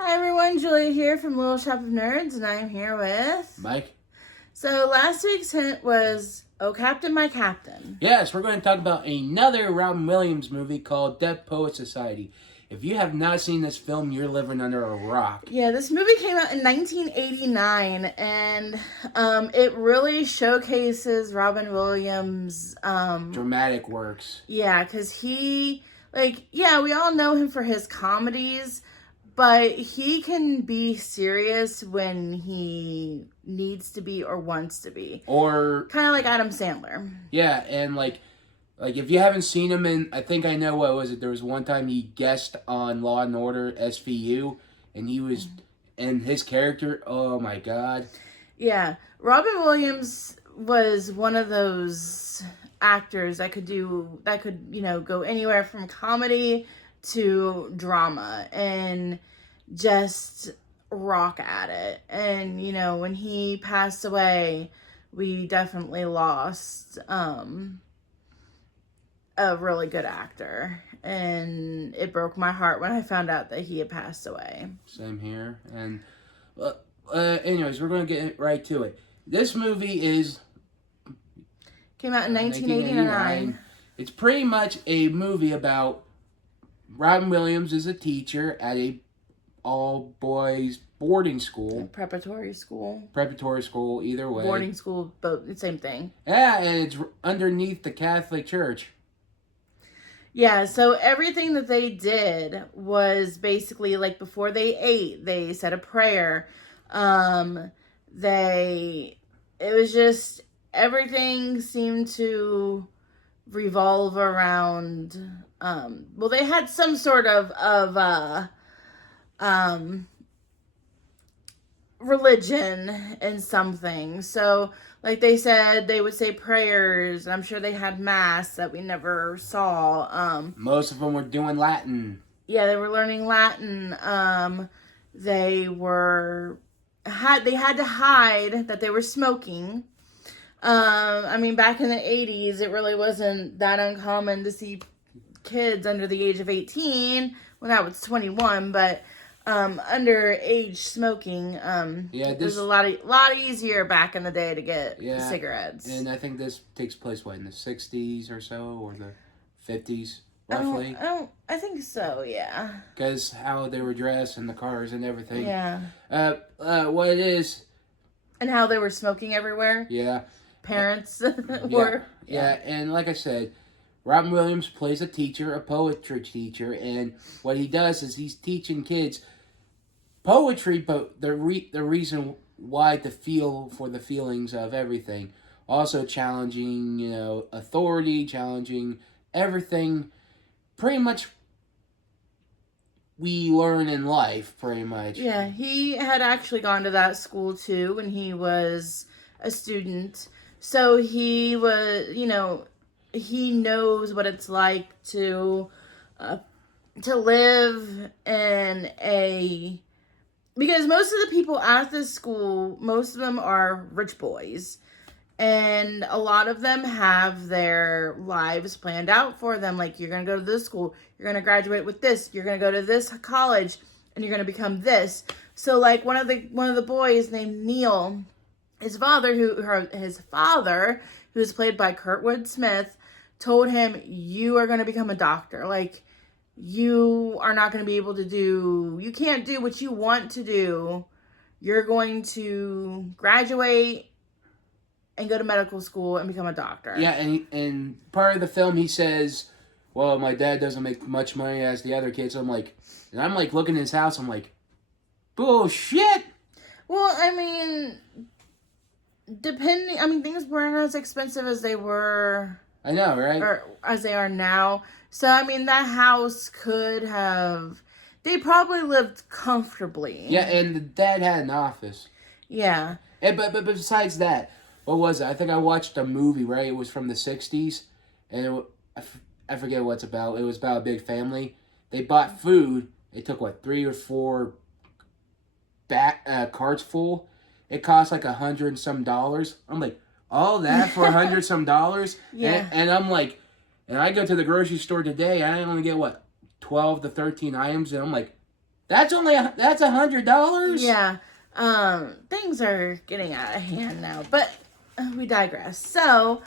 Hi everyone, Julia here from Little Shop of Nerds, and I am here with Mike? So last week's hint was "Oh Captain, My Captain." Yes, we're going to talk about another Robin Williams movie called Dead Poet Society. If you have not seen this film, you're living under a rock. Yeah, this movie came out in 1989, and it really showcases Robin Williams' Dramatic works. Yeah, because we all know him for his comedies, but he can be serious when he needs to be or wants to be. Or kind of like Adam Sandler. Yeah, and like if you haven't seen him in, I think I know what was it. There was one time he guest on Law and Order SVU, and he was, and his character. Oh my God. Yeah, Robin Williams was one of those actors that could go anywhere from comedy to drama and just rock at it. And when he passed away, we definitely lost a really good actor, and it broke my heart when I found out that he had passed away. Same here. And anyways, we're going to get right to it. This movie came out in 1989. It's pretty much a movie about Robin Williams is a teacher at a all-boys boarding school. Preparatory school. Preparatory school, either way. Boarding school, both, same thing. Yeah, and it's underneath the Catholic Church. Yeah, so everything that they did was basically like before they ate, they said a prayer. It was just, everything seemed to revolve around, they had some sort of religion and something. So like they said, they would say prayers. I'm sure they had mass that we never saw. Most of them were doing Latin. Yeah, they were learning Latin. They had to hide that they were smoking. Back in the 80s, it really wasn't that uncommon to see kids under the age of 18. Well, that was 21, but underage smoking, it was a lot easier back in the day to get cigarettes. And I think this takes place, in the 60s or so, or the 50s, roughly? I think so, yeah. Because how they were dressed and the cars and everything. Yeah. What it is... And how they were smoking everywhere. Yeah. Parents were... Yeah, and like I said, Robin Williams plays a teacher, a poetry teacher, and what he does is he's teaching kids poetry, but the reason why to feel for the feelings of everything. Also challenging, authority, challenging everything. Pretty much we learn in life, pretty much. Yeah, he had actually gone to that school too when he was a student. So he was, he knows what it's like to live in a... Because most of the people at this school, most of them are rich boys. And a lot of them have their lives planned out for them. Like, you're going to go to this school, you're going to graduate with this, you're going to go to this college, and you're going to become this. So, like, one of the boys named Neil, his father, who is played by Kurtwood Smith, told him, you are going to become a doctor. Like, you are not going to be able to you can't do what you want to do. You're going to graduate and go to medical school and become a doctor. Yeah, and part of the film he says, well, my dad doesn't make much money as the other kids. I'm like looking at his house, I'm like, bullshit. Well, things weren't as expensive as they were. I know, right? Or as they are now. So, that house they probably lived comfortably. Yeah, and the dad had an office. Yeah. But besides that, what was it? I think I watched a movie, right? It was from the 60s, and I forget what it's about. It was about a big family. They bought food. They took, 3 or 4 carts full. It cost like $100 and some. I'm like, all that for $100 some? Yeah. And I'm like, and I go to the grocery store today, I only get 12 to 13 items, and I'm like, That's $100. Yeah. Things are getting out of hand now, but we digress. So,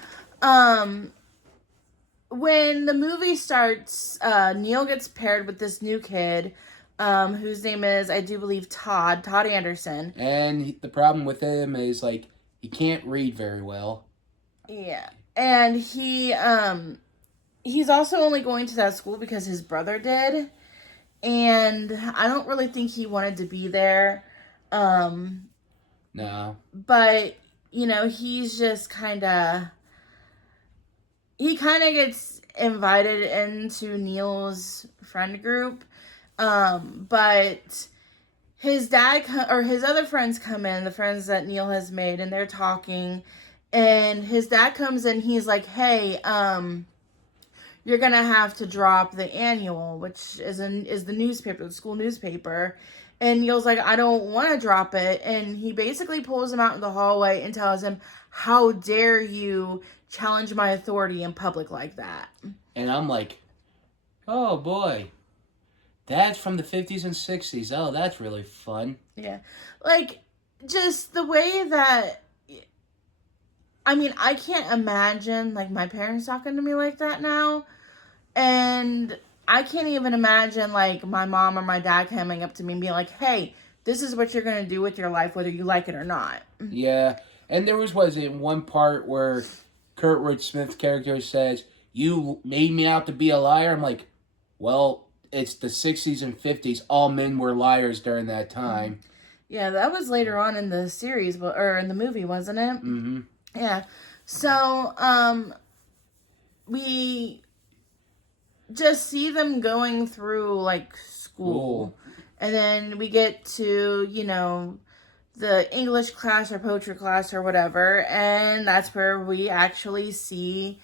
when the movie starts, Neil gets paired with this new kid, whose name is, I do believe, Todd Anderson. And the problem with him is, like, he can't read very well. Yeah. And he's also only going to that school because his brother did. And I don't really think he wanted to be there. No. But, he's just he kind of gets invited into Neil's friend group. But his dad or his other friends come in, the friends that Neil has made, and they're talking. And his dad comes in, he's like, hey, you're going to have to drop the annual, which is the newspaper, the school newspaper. And Neil's like, I don't want to drop it. And he basically pulls him out in the hallway and tells him, how dare you challenge my authority in public like that? And I'm like, oh boy, that's from the 50s and 60s. Oh, that's really fun. Yeah. Like, just the way that, I mean, I can't imagine, like, my parents talking to me like that now. And I can't even imagine, like, my mom or my dad coming up to me and being like, hey, this is what you're going to do with your life, whether you like it or not. Yeah. And there was one part where Kurtwood Smith's character says, you made me out to be a liar? I'm like, well, it's the 60s and 50s. All men were liars during that time. Yeah, that was later on in the series, or in the movie, wasn't it? Mm-hmm. Yeah. So, we just see them going through, like, school. And then we get to, the English class or poetry class or whatever. And that's where we actually see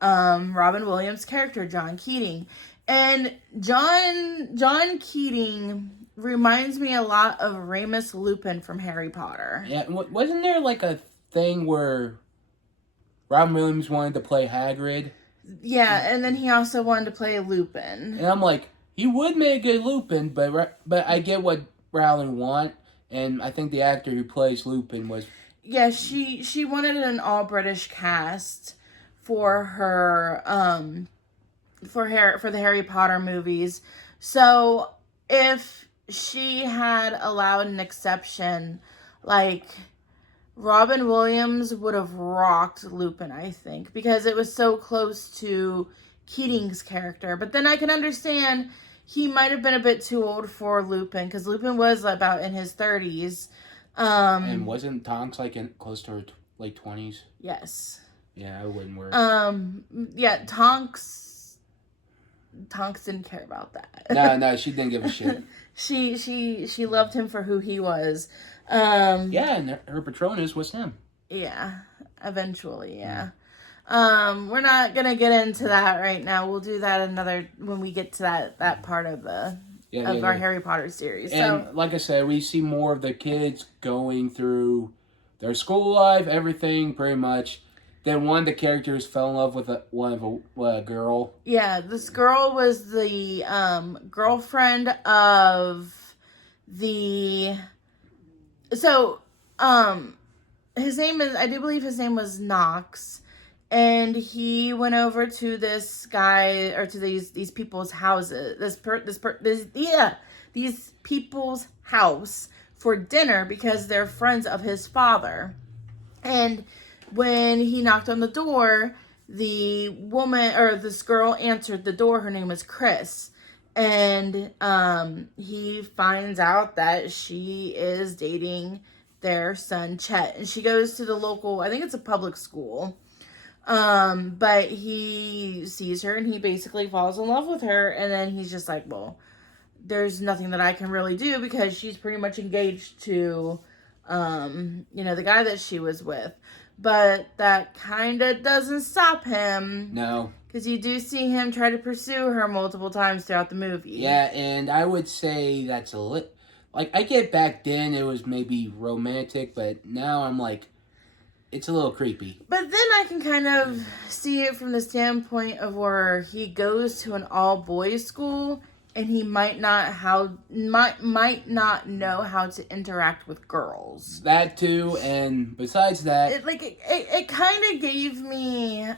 Robin Williams' character, John Keating. And John Keating reminds me a lot of Remus Lupin from Harry Potter. Yeah, wasn't there, like, a thing where Robin Williams wanted to play Hagrid? Yeah, and then he also wanted to play Lupin. And I'm like, he would make a good Lupin, but I get what Rowling want, and I think the actor who plays Lupin was... Yeah, she wanted an all-British cast for her, for the Harry Potter movies. So, if she had allowed an exception, like, Robin Williams would have rocked Lupin, I think, because it was so close to Keating's character. But then I can understand he might have been a bit too old for Lupin, because Lupin was about in his 30s. And wasn't Tonks, like, close to her late 20s? Yes. Yeah, I wouldn't worry. Yeah, Tonks didn't care about that. No, she didn't give a shit. She loved him for who he was. Yeah, and her Patronus was him. Yeah, eventually, yeah. We're not gonna get into that right now. We'll do that when we get to that part of our Harry Potter series. And so, like I said, we see more of the kids going through their school life, everything pretty much. Then one of the characters fell in love with a girl. Yeah, this girl was the girlfriend of the. So, his name is, I do believe his name was Knox, and he went over to this guy, or to these people's houses, these people's house for dinner because they're friends of his father. And when he knocked on the door, the woman, or this girl, answered the door. Her name was Chris. And he finds out that she is dating their son, Chet. And she goes to the local, I think it's a public school. But he sees her and he basically falls in love with her. And then he's just like, well, there's nothing that I can really do because she's pretty much engaged to, the guy that she was with. But that kind of doesn't stop him. No. Because you do see him try to pursue her multiple times throughout the movie. Yeah, and I would say that's I get back then it was maybe romantic, but now I'm like, it's a little creepy. But then I can kind of see it from the standpoint of where he goes to an all-boys school. and he might not know how to interact with girls. That too, and besides that, It kind of gave me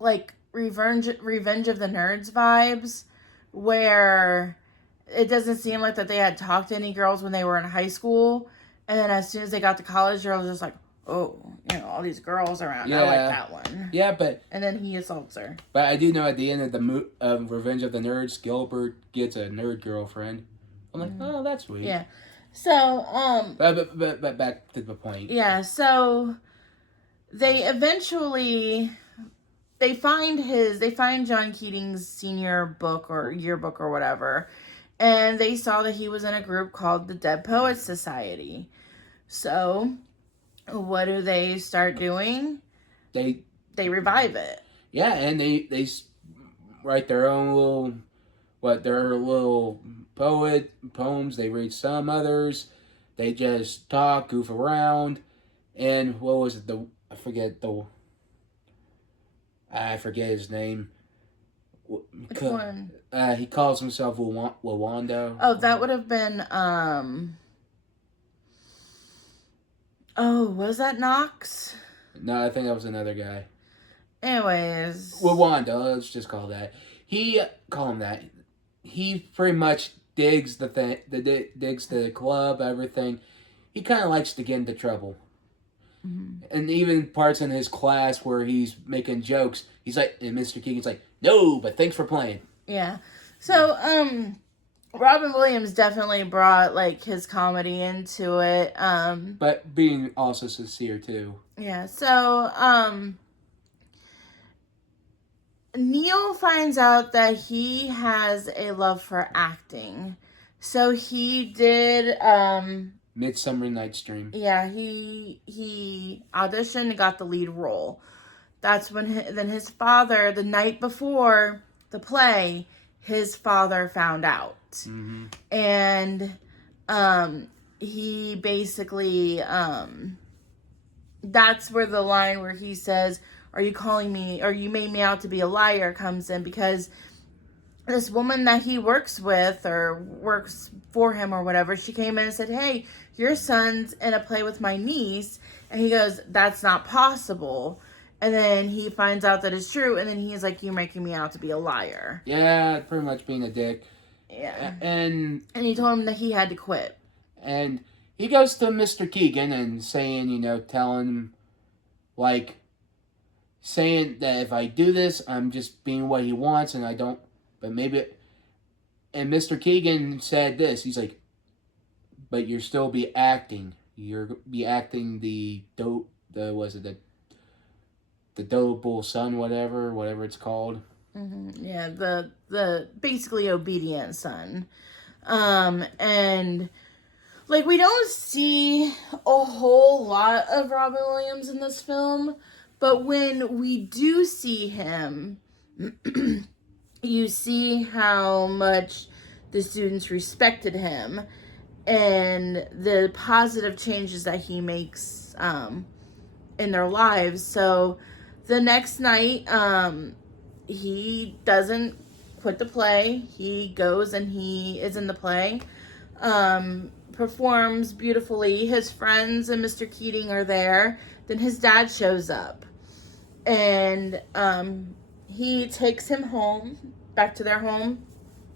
like Revenge of the Nerds vibes, where it doesn't seem like that they had talked to any girls when they were in high school, and then as soon as they got to college, they were just like, oh, all these girls around. I like that one. Yeah, but and then he assaults her. But I do know at the end of the Revenge of the Nerds, Gilbert gets a nerd girlfriend. I'm like, oh, that's sweet. Yeah. So But back to the point. Yeah. So they eventually find John Keating's senior book or yearbook or whatever, and they saw that he was in a group called the Dead Poets Society. So what do they start doing? They revive it. Yeah, and they write their own little poems. They read some others. They just talk, goof around, and what was it? I forget his name. Which one? He calls himself Wawando. Oh, that would have been was that Knox? No, I think that was another guy. Anyways, Wawando, let's just call that. Call him that. He pretty much digs digs the club, everything. He kind of likes to get into trouble. Mm-hmm. And even parts in his class where he's making jokes, he's like, and Mr. Keegan's like, no, but thanks for playing. Yeah. So, Robin Williams definitely brought, like, his comedy into it. But being also sincere, too. Yeah. So, Neil finds out that he has a love for acting. So he did, Midsummer Night's Dream. Yeah, he auditioned and got the lead role. That's when then his father, the night before the play, his father found out. Mm-hmm. And he basically that's where the line where he says, "Are you calling me, or you made me out to be a liar," comes in, because this woman that he works with or works for him or whatever, she came in and said, "Hey, your son's in a play with my niece." And he goes, "That's not possible." And then he finds out that it's true, and then he's like, "You're making me out to be a liar." Yeah, pretty much being a dick. Yeah. And he told him that he had to quit. And he goes to Mr. Keegan and saying, telling him, saying that if I do this, I'm just being what he wants, and I don't, but maybe. And Mr. Keegan said this, he's like, but you'll still be acting. You're be acting the doable son, whatever it's called. Mm-hmm. Yeah, the basically obedient son. And like, we don't see a whole lot of Robin Williams in this film, but when we do see him, you see how much the students respected him and the positive changes that he makes in their lives. So the next night, he doesn't quit the play. He goes and he is in the play, performs beautifully. His friends and Mr. Keating are there. Then his dad shows up, and he takes him home, back to their home,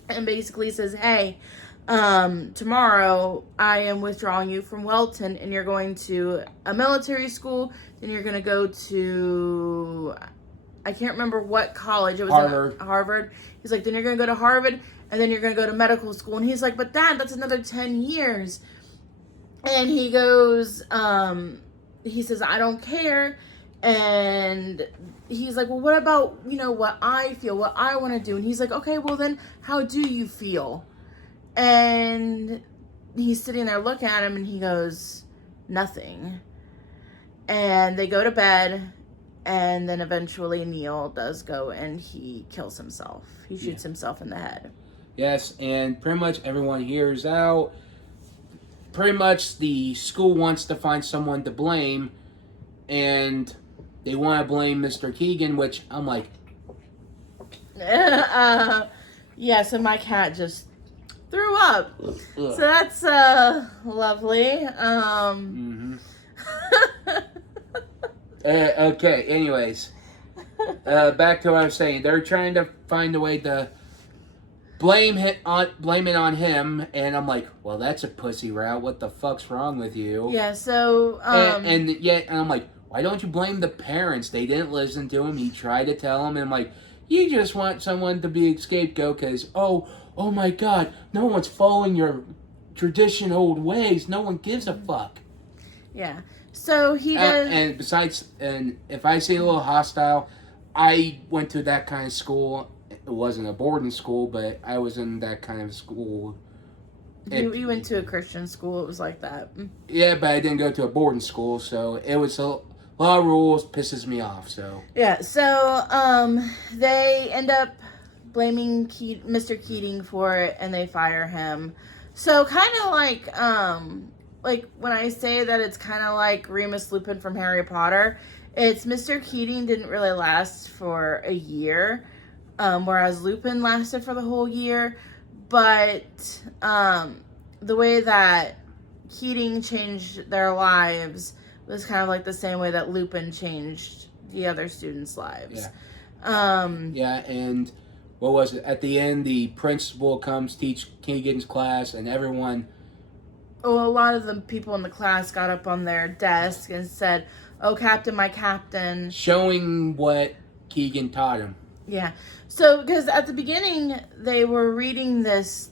and basically says, "Hey, tomorrow I am withdrawing you from Welton, and you're going to a military school. Then you're going to go to, I can't remember what college. It was Harvard. He's like, then you're going to go to Harvard, and then you're going to go to medical school." And he's like, "But Dad, that's another 10 years. And he goes, he says, "I don't care." And he's like, "Well, what about, what I feel, what I want to do?" And he's like, "Okay, well then, how do you feel?" And he's sitting there looking at him, and he goes, "Nothing." And they go to bed, and then eventually Neil does go and he kills himself. He shoots himself in the head. Yes, and pretty much everyone hears out. Pretty much the school wants to find someone to blame, and they want to blame Mr. Keegan, which I'm like... Yeah, so my cat just threw up. Ugh. So that's lovely. Mm-hmm. Okay, anyways. Back to what I was saying. They're trying to find a way to blame it on him, and I'm like, well, that's a pussy route. What the fuck's wrong with you? Yeah, so And I'm like, why don't you blame the parents? They didn't listen to him. He tried to tell him, and I'm like, you just want someone to be a scapegoat because oh my god, no one's following your tradition old ways. No one gives a fuck. yeah. So he does. And besides, and if I say a little hostile, I went to that kind of school. It wasn't a boarding school, but I was in that kind of school. You went to a Christian school. It was like that. Yeah, but I didn't go to a boarding school, so it was a lot of rules. Pisses me off. So Yeah. So they end up blaming Mr. Keating for it, and they fire him. So kind of like when I say that it's kind of like Remus Lupin from Harry Potter. It's Mr. Keating didn't really last for a year, whereas Lupin lasted for the whole year. But the way that Keating changed their lives was kind of like the same way that Lupin changed the other students' lives. Yeah. Yeah, and what was it? At the end, the principal comes teach Keegan's class, and everyone. Well, a lot of the people in the class got up on their desk and said, "Oh, Captain, my Captain." Showing what Keegan taught him. Yeah. So, because at the beginning, they were reading this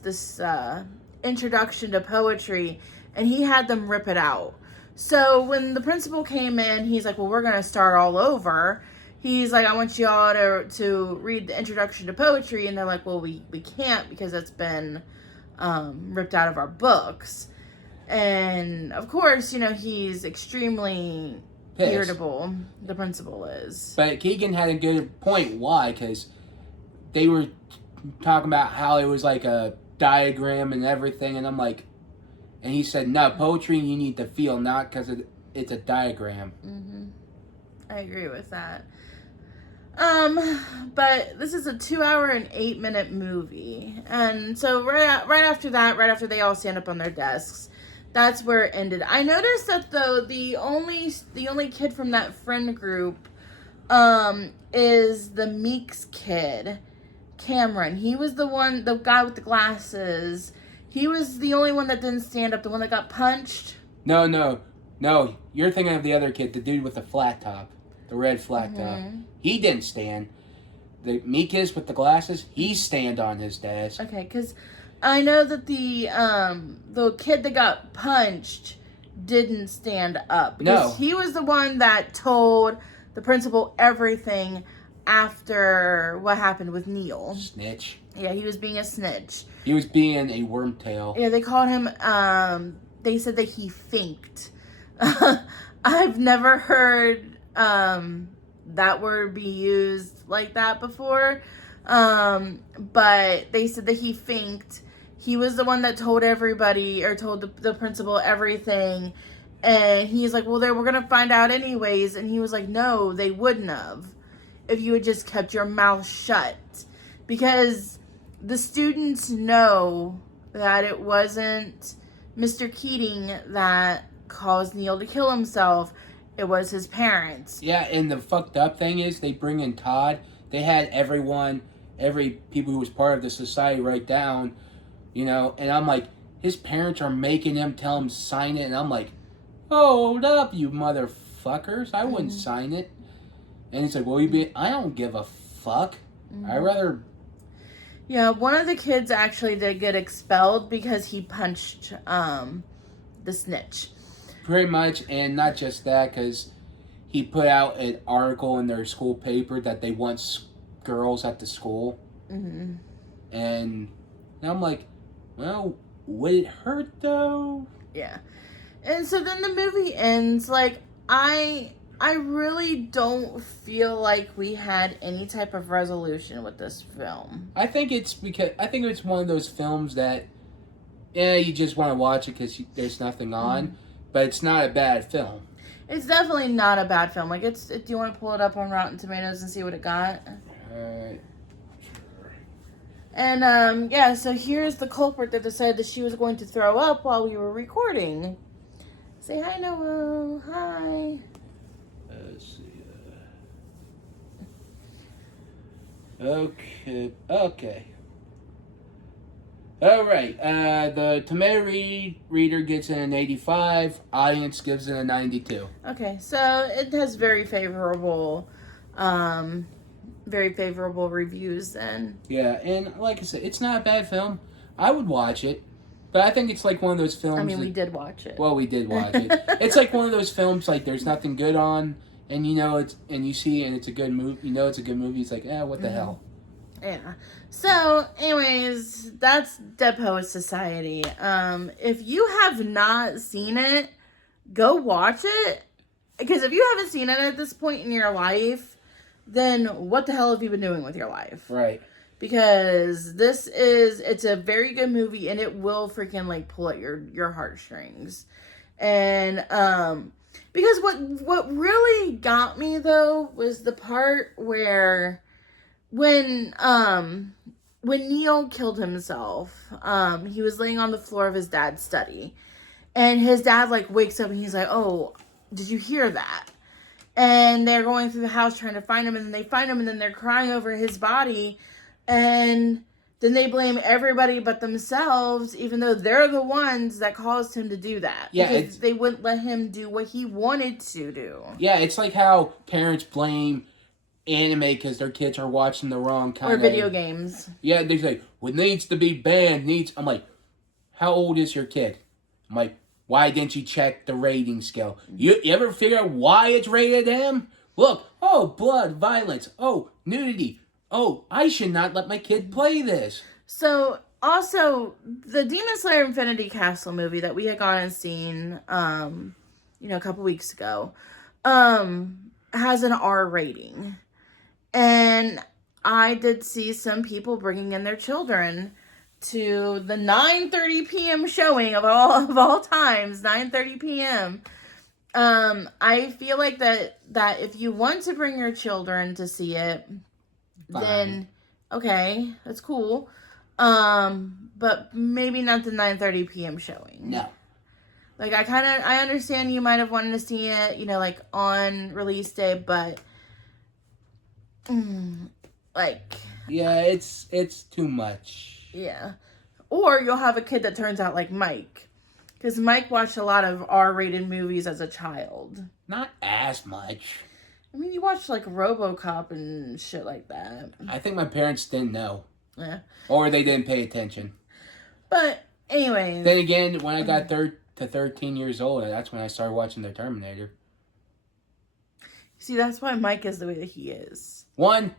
introduction to poetry, and he had them rip it out. So, when the principal came in, he's like, well, we're going to start all over. He's like, I want you all to read the introduction to poetry. And they're like, well, we can't because it's been ripped out of our books. And, of course, he's extremely Pissed. irritable. The principal is. But Keegan had a good point. Why? Because they were talking about how it was like a diagram and everything. And I'm like, and he said, no, poetry you need to feel, not because it's a diagram. Mm-hmm. I agree with that. But this is a 2-hour and 8-minute movie. And so right after that, right after they all stand up on their desks, that's where it ended. I noticed that though the only kid from that friend group is the Meeks kid, Cameron. He was the guy with the glasses. He was the only one that didn't stand up, the one that got punched. No. You're thinking of the other kid, the dude with the flat top, the red flat top. He didn't stand. The Meekis with the glasses, he stand on his desk. Okay, because I know that the kid that got punched didn't stand up. No. He was the one that told the principal everything after what happened with Neil. Snitch. Yeah, he was being a snitch. He was being a wormtail. Yeah, they called him, they said that he finked. I've never heard that word be used like that before. But they said that he finked. He was the one that told everybody, or told the principal everything. And he's like, well, they were going to find out anyways. And he was like, no, they wouldn't have if you had just kept your mouth shut. Because the students know that it wasn't Mr. Keating that caused Neil to kill himself. It was his parents. Yeah, and the fucked up thing is they bring in Todd. They had every people who was part of the society write down, and I'm like, his parents are making him tell him sign it, and I'm like, hold up, you motherfuckers, I wouldn't sign it. And he's like, well, I don't give a fuck. I'd rather... Yeah, one of the kids actually did get expelled because he punched the snitch. Pretty much, and not just that, because he put out an article in their school paper that they want girls at the school. Mm-hmm. And I'm like, well, would it hurt though? Yeah. And so then the movie ends. Like, I really don't feel like we had any type of resolution with this film. I think it's one of those films that, yeah, you just want to watch it because there's nothing on, but it's not a bad film. It's definitely not a bad film. Like, do you want to pull it up on Rotten Tomatoes and see what it got? Sure. And yeah, so here's the culprit that decided that she was going to throw up while we were recording. Say hi, Noah. Hi. Let's see. Okay. Okay. All right. The tomato reader gives it an 85. Audience gives it a 92. Okay, so it has very favorable reviews then. Yeah, and like I said, it's not a bad film. I would watch it, but I think it's like one of those films. I mean, we did watch it. Well, we did watch it. It's like one of those films like there's nothing good on, and you know it's and you see and it's a good movie. You know it's a good movie. It's like, what the hell? Yeah. So, anyways, that's Dead Poets Society. If you have not seen it, go watch it. Because if you haven't seen it at this point in your life, then what the hell have you been doing with your life? Right. Because it's a very good movie, and it will freaking like pull at your heartstrings. And because what really got me though was the part where when Neil killed himself, he was laying on the floor of his dad's study, and his dad like wakes up and he's like, "Oh, did you hear that?" And they're going through the house trying to find him, and then they find him, and then they're crying over his body, and then they blame everybody but themselves, even though they're the ones that caused him to do that. Yeah, because they wouldn't let him do what he wanted to do. Yeah, it's like how parents blame anime because their kids are watching the wrong kind or of video games. Yeah, they say what needs to be banned needs. I'm like, how old is your kid? I'm like, why didn't you check the rating scale? You ever figure out why it's rated M? Look, oh, blood, violence, oh, nudity. Oh, I should not let my kid play this. So, also, the Demon Slayer Infinity Castle movie that we had gone and seen, a couple weeks ago, has an R rating. And I did see some people bringing in their children to the 9:30 p.m. showing of all times, 9:30 p.m. I feel like that if you want to bring your children to see it, then okay, that's cool. But maybe not the 9:30 p.m. showing. No. Like I understand you might have wanted to see it, like on release day, but yeah, it's too much. Yeah. Or you'll have a kid that turns out like Mike. Because Mike watched a lot of R-rated movies as a child. Not as much. I mean, you watched like RoboCop and shit like that. I think my parents didn't know. Yeah. Or they didn't pay attention. But anyways. Then again, when I got to 13 years old, that's when I started watching The Terminator. See, that's why Mike is the way that he is. One,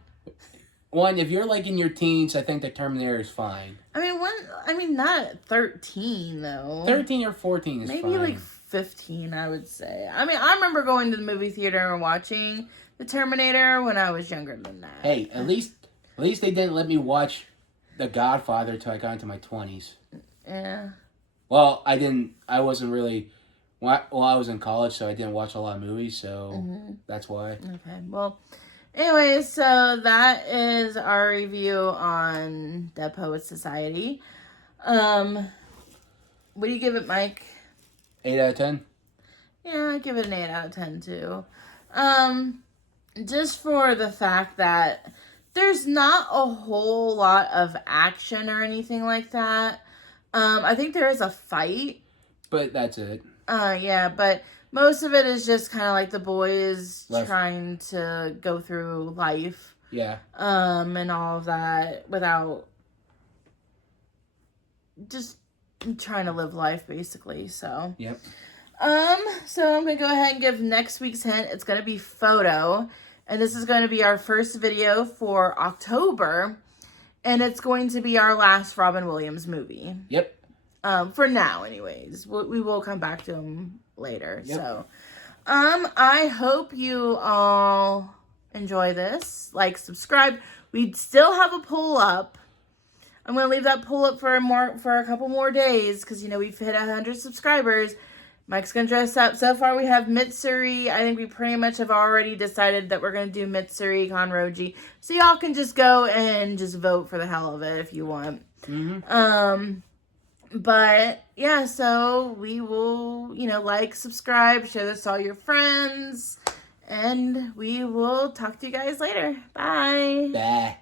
if you're like in your teens, I think The Terminator is fine. I mean, not at 13 though. 13 or 14 is maybe fine. Maybe like 15, I would say. I mean, I remember going to the movie theater and watching The Terminator when I was younger than that. Hey, at least they didn't let me watch The Godfather till I got into my 20s. Yeah. Well, I wasn't really. Well, I was in college, so I didn't watch a lot of movies, so that's why. Okay, well, anyways, so that is our review on Dead Poets Society. What do you give it, Mike? 8 out of 10? Yeah, I give it an 8 out of 10, too. Just for the fact that there's not a whole lot of action or anything like that. I think there is a fight. But that's it. Yeah, but most of it is just kind of like the boys trying to go through life. Yeah. And all of that without just trying to live life, basically. So. Yep. So I'm gonna go ahead and give next week's hint. It's gonna be photo, and this is going to be our first video for October, and it's going to be our last Robin Williams movie. Yep. For now, anyways. We will come back to him later. Yep. So, I hope you all enjoy this. Like, subscribe. We still have a poll up. I'm going to leave that poll up for a couple more days because, we've hit 100 subscribers. Mike's gonna dress up. So far, we have Mitsuri. I think we pretty much have already decided that we're gonna do Mitsuri Kanroji. So y'all can just go and just vote for the hell of it if you want. But yeah, so we will, like, subscribe, share this to all your friends, and we will talk to you guys later. Bye. Bye.